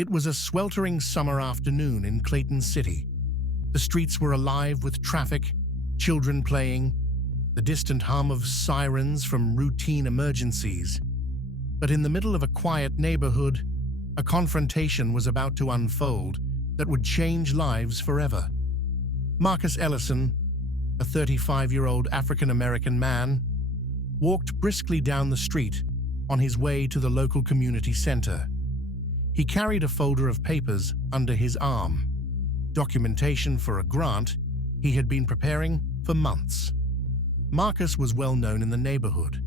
It was a sweltering summer afternoon in Clayton City. The streets were alive with traffic, children playing, the distant hum of sirens from routine emergencies. But in the middle of a quiet neighborhood, a confrontation was about to unfold that would change lives forever. Marcus Ellison, a 35-year-old African-American man, walked briskly down the street on his way to the local community center. He carried a folder of papers under his arm, documentation for a grant he had been preparing for months. Marcus was well known in the neighborhood,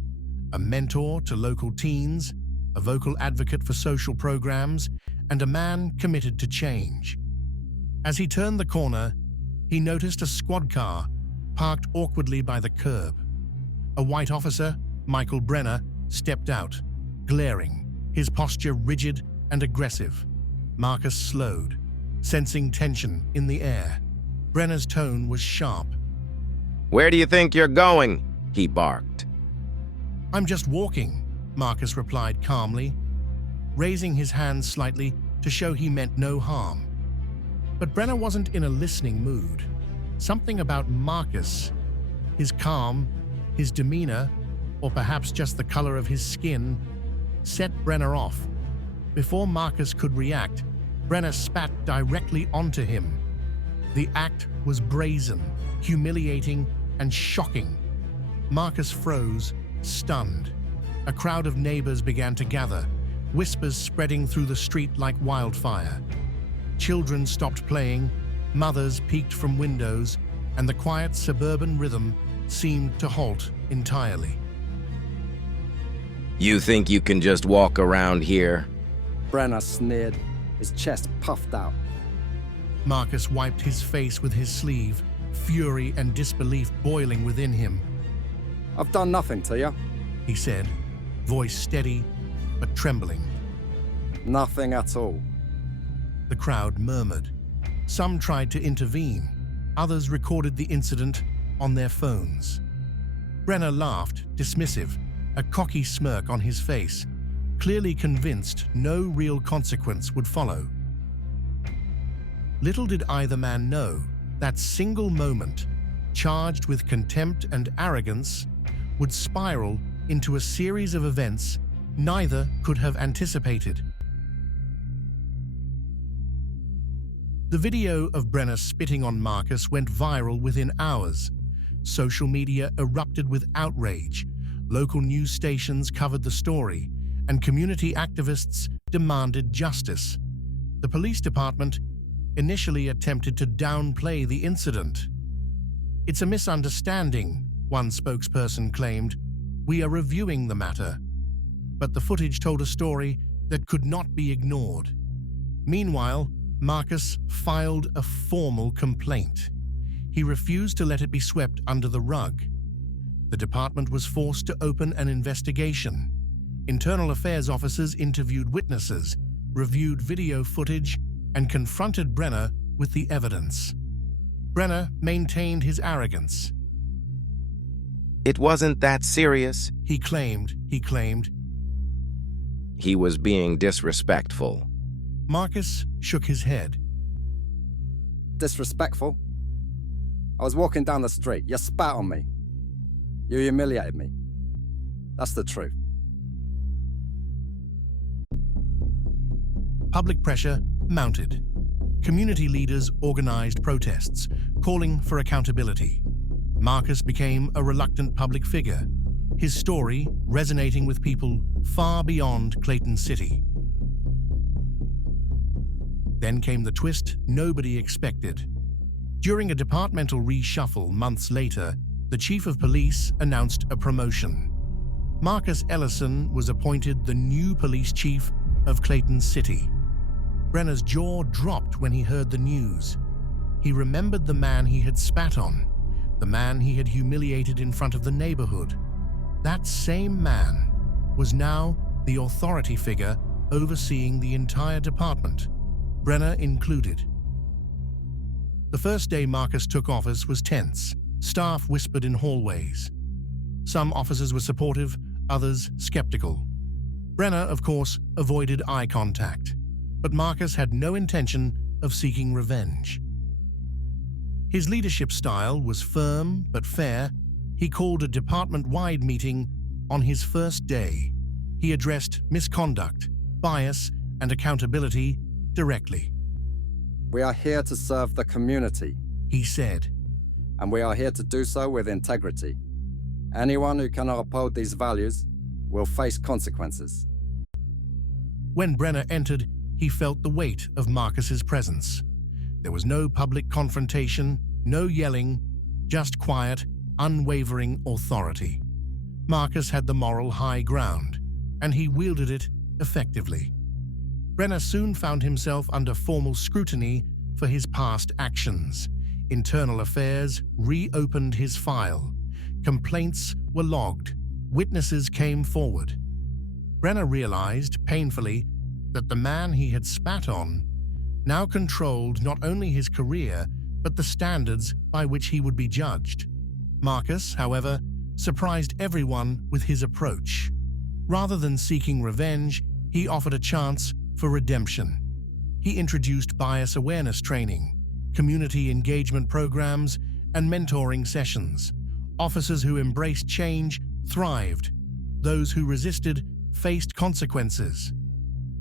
a mentor to local teens, a vocal advocate for social programs, and a man committed to change. As he turned the corner, he noticed a squad car parked awkwardly by the curb. A white officer, Michael Brenner, stepped out, glaring, his posture rigid and aggressive. Marcus slowed, sensing tension in the air. Brenner's tone was sharp. "Where do you think you're going?" he barked. "I'm just walking," Marcus replied calmly, raising his hand slightly to show he meant no harm. But Brenner wasn't in a listening mood. Something about Marcus, his calm, his demeanor, or perhaps just the color of his skin, set Brenner off. Before Marcus could react, Brenner spat directly onto him. The act was brazen, humiliating, and shocking. Marcus froze, stunned. A crowd of neighbors began to gather, whispers spreading through the street like wildfire. Children stopped playing, mothers peeked from windows, and the quiet suburban rhythm seemed to halt entirely. "You think you can just walk around here?" Brenner sneered, his chest puffed out. Marcus wiped his face with his sleeve, fury and disbelief boiling within him. "I've done nothing to you." He said, voice steady but trembling. "Nothing at all." The crowd murmured. Some tried to intervene. Others recorded the incident on their phones. Brenner laughed, dismissive, a cocky smirk on his face, clearly convinced no real consequence would follow. Little did either man know that single moment, charged with contempt and arrogance, would spiral into a series of events neither could have anticipated. The video of Brenner spitting on Marcus went viral within hours. Social media erupted with outrage. Local news stations covered the story, and community activists demanded justice. The police department initially attempted to downplay the incident. "It's a misunderstanding," one spokesperson claimed. "We are reviewing the matter." But the footage told a story that could not be ignored. Meanwhile, Marcus filed a formal complaint. He refused to let it be swept under the rug. The department was forced to open an investigation. Internal affairs officers interviewed witnesses, reviewed video footage, and confronted Brenner with the evidence. Brenner maintained his arrogance. "It wasn't that serious," He claimed. "He was being disrespectful." Marcus shook his head. "Disrespectful? I was walking down the street. You spat on me. You humiliated me. That's the truth." Public pressure mounted. Community leaders organized protests, calling for accountability. Marcus became a reluctant public figure, his story resonating with people far beyond Clayton City. Then came the twist nobody expected. During a departmental reshuffle months later, the chief of police announced a promotion. Marcus Ellison was appointed the new police chief of Clayton City. Brenner's jaw dropped when he heard the news. He remembered the man he had spat on, the man he had humiliated in front of the neighborhood. That same man was now the authority figure overseeing the entire department, Brenner included. The first day Marcus took office was tense. Staff whispered in hallways. Some officers were supportive, others skeptical. Brenner, of course, avoided eye contact. but Marcus had no intention of seeking revenge. His leadership style was firm but fair. He called a department-wide meeting on his first day. He addressed misconduct, bias, and accountability directly. We are here to serve the community, He said, and we are here to do so with integrity. Anyone who cannot uphold these values will face consequences. When Brenner entered, he felt the weight of Marcus's presence. There was no public confrontation, no yelling, just quiet, unwavering authority. Marcus had the moral high ground, and he wielded it effectively. Brenner soon found himself under formal scrutiny for his past actions. Internal affairs reopened his file. Complaints were logged. Witnesses came forward. Brenner realized, painfully, that the man he had spat on now controlled not only his career, but the standards by which he would be judged. Marcus, however, surprised everyone with his approach. Rather than seeking revenge, he offered a chance for redemption. He introduced bias awareness training, community engagement programs, and mentoring sessions. Officers who embraced change thrived. Those who resisted faced consequences.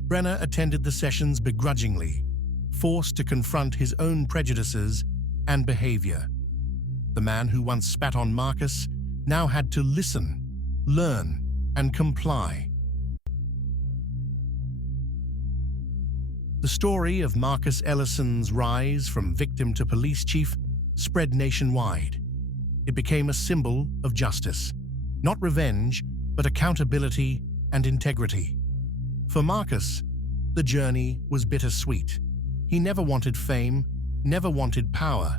Brenner attended the sessions begrudgingly, forced to confront his own prejudices and behavior. The man who once spat on Marcus now had to listen, learn, and comply. The story of Marcus Ellison's rise from victim to police chief spread nationwide. It became a symbol of justice, not revenge, but accountability and integrity. For Marcus, the journey was bittersweet. He never wanted fame, never wanted power.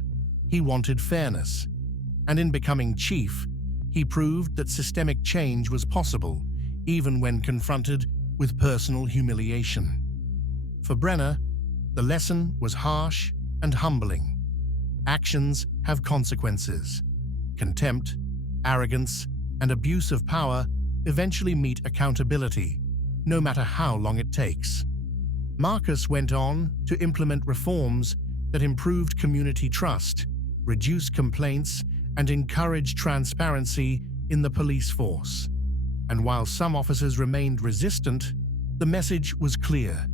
He wanted fairness. And in becoming chief, he proved that systemic change was possible, even when confronted with personal humiliation. For Brenner, the lesson was harsh and humbling. Actions have consequences. Contempt, arrogance, and abuse of power eventually meet accountability, no matter how long it takes. Marcus went on to implement reforms that improved community trust, reduced complaints, and encouraged transparency in the police force. And while some officers remained resistant, the message was clear.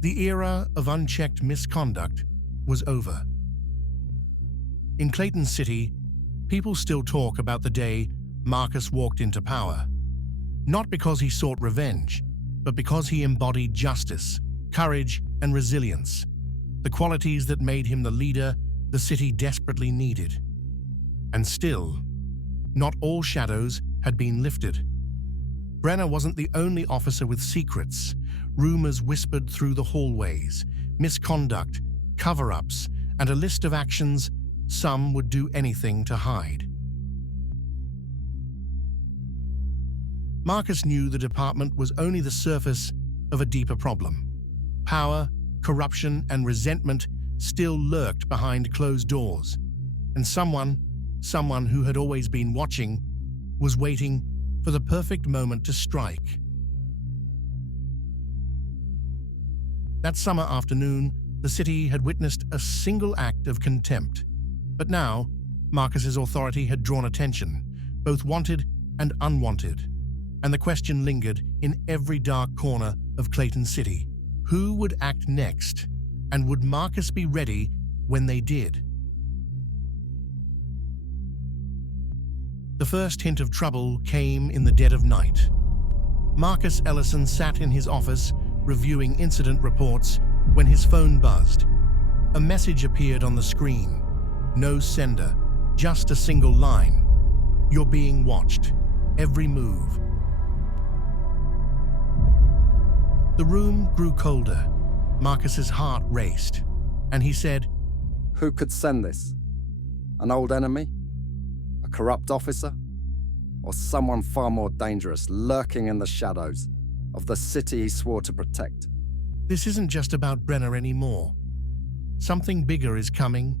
The era of unchecked misconduct was over. In Clayton City, people still talk about the day Marcus walked into power. Not because he sought revenge, but because he embodied justice, courage, and resilience, the qualities that made him the leader the city desperately needed. And still, not all shadows had been lifted. Brenner wasn't the only officer with secrets. Rumors whispered through the hallways, misconduct, cover-ups, and a list of actions some would do anything to hide. Marcus knew the department was only the surface of a deeper problem. Power, corruption, and resentment still lurked behind closed doors, and someone who had always been watching, was waiting for the perfect moment to strike. That summer afternoon, the city had witnessed a single act of contempt. But now, Marcus's authority had drawn attention, both wanted and unwanted. And the question lingered in every dark corner of Clayton City. Who would act next? And would Marcus be ready when they did? The first hint of trouble came in the dead of night. Marcus Ellison sat in his office reviewing incident reports when his phone buzzed. A message appeared on the screen. No sender, just a single line. You're being watched. Every move. The room grew colder. Marcus's heart raced, and he said, Who could send this? An old enemy? A corrupt officer? Or someone far more dangerous, lurking in the shadows of the city he swore to protect? This isn't just about Brenner anymore. Something bigger is coming.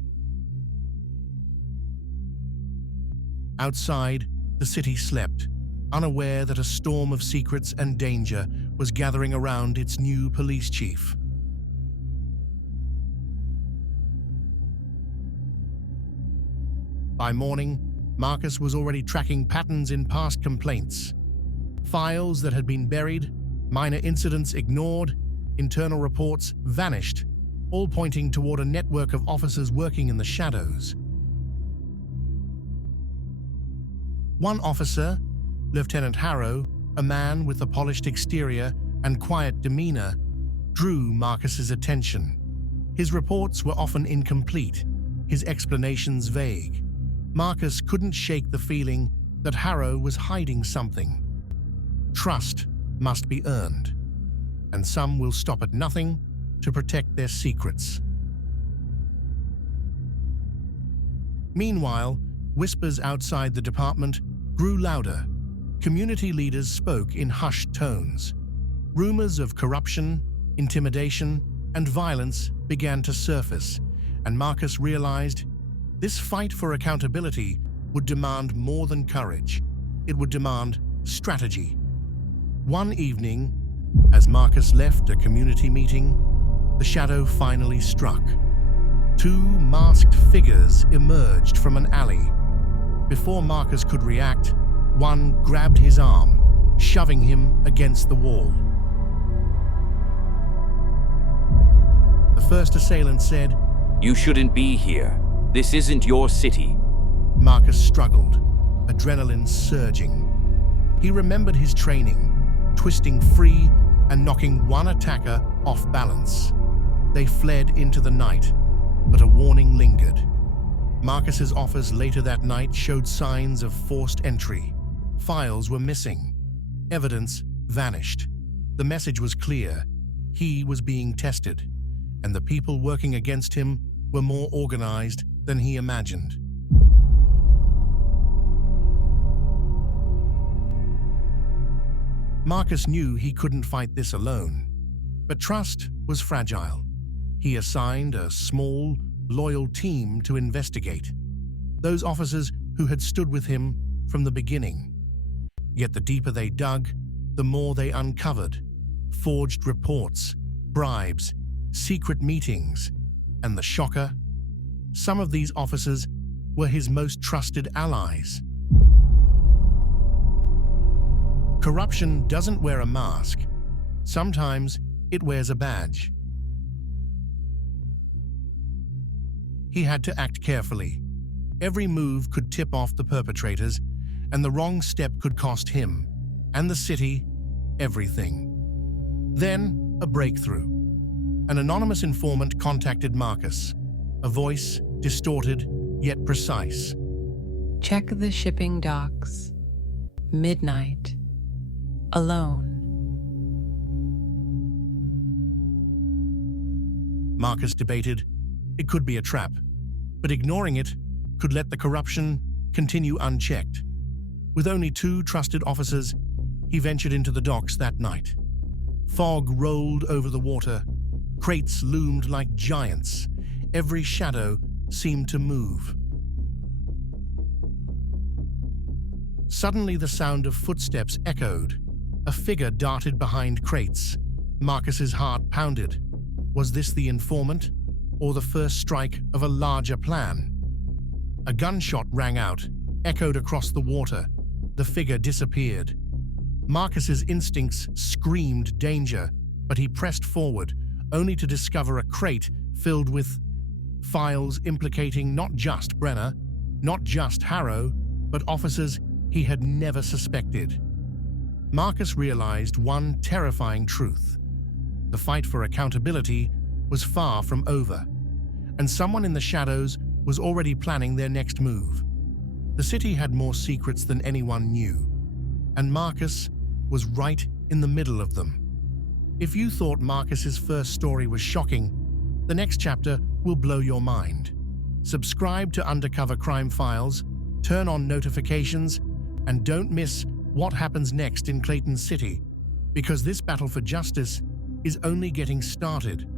Outside, the city slept, unaware that a storm of secrets and danger was gathering around its new police chief. By morning, Marcus was already tracking patterns in past complaints. Files that had been buried, minor incidents ignored, internal reports vanished, all pointing toward a network of officers working in the shadows. One officer, Lieutenant Harrow, a man with a polished exterior and quiet demeanor, drew Marcus's attention. His reports were often incomplete, his explanations vague. Marcus couldn't shake the feeling that Harrow was hiding something. Trust must be earned, and some will stop at nothing to protect their secrets. Meanwhile, whispers outside the department grew louder. Community leaders spoke in hushed tones. Rumors of corruption, intimidation, and violence began to surface, and Marcus realized this fight for accountability would demand more than courage. It would demand strategy. One evening, as Marcus left a community meeting, the shadow finally struck. Two masked figures emerged from an alley. Before Marcus could react, one grabbed his arm, shoving him against the wall. The first assailant said, "You shouldn't be here. This isn't your city." Marcus struggled, adrenaline surging. He remembered his training, twisting free and knocking one attacker off balance. They fled into the night, but a warning lingered. Marcus's office later that night showed signs of forced entry. Files were missing. Evidence vanished. The message was clear. He was being tested, and the people working against him were more organized than he imagined. Marcus knew he couldn't fight this alone, but trust was fragile. He assigned a small, loyal team to investigate. Those officers who had stood with him from the beginning. Yet the deeper they dug, the more they uncovered. Forged reports, bribes, secret meetings, and the shocker, some of these officers were his most trusted allies. Corruption doesn't wear a mask. Sometimes it wears a badge. He had to act carefully. Every move could tip off the perpetrators, and the wrong step could cost him and the city everything. Then, a breakthrough. An anonymous informant contacted Marcus, a voice distorted yet precise. "Check the shipping docks. Midnight. Alone." Marcus debated. It could be a trap, but ignoring it could let the corruption continue unchecked. With only two trusted officers, he ventured into the docks that night. Fog rolled over the water. Crates loomed like giants. Every shadow seemed to move. Suddenly, the sound of footsteps echoed. A figure darted behind crates. Marcus's heart pounded. Was this the informant, or the first strike of a larger plan? A gunshot rang out, echoed across the water. The figure disappeared. Marcus's instincts screamed danger, but he pressed forward, only to discover a crate filled with files implicating not just Brenner, not just Harrow, but officers he had never suspected. Marcus realized one terrifying truth. The fight for accountability was far from over, and someone in the shadows was already planning their next move. The city had more secrets than anyone knew, and Marcus was right in the middle of them. If you thought Marcus's first story was shocking, the next chapter will blow your mind. Subscribe to Undercover Crime Files, turn on notifications, and don't miss what happens next in Clayton City, because this battle for justice is only getting started.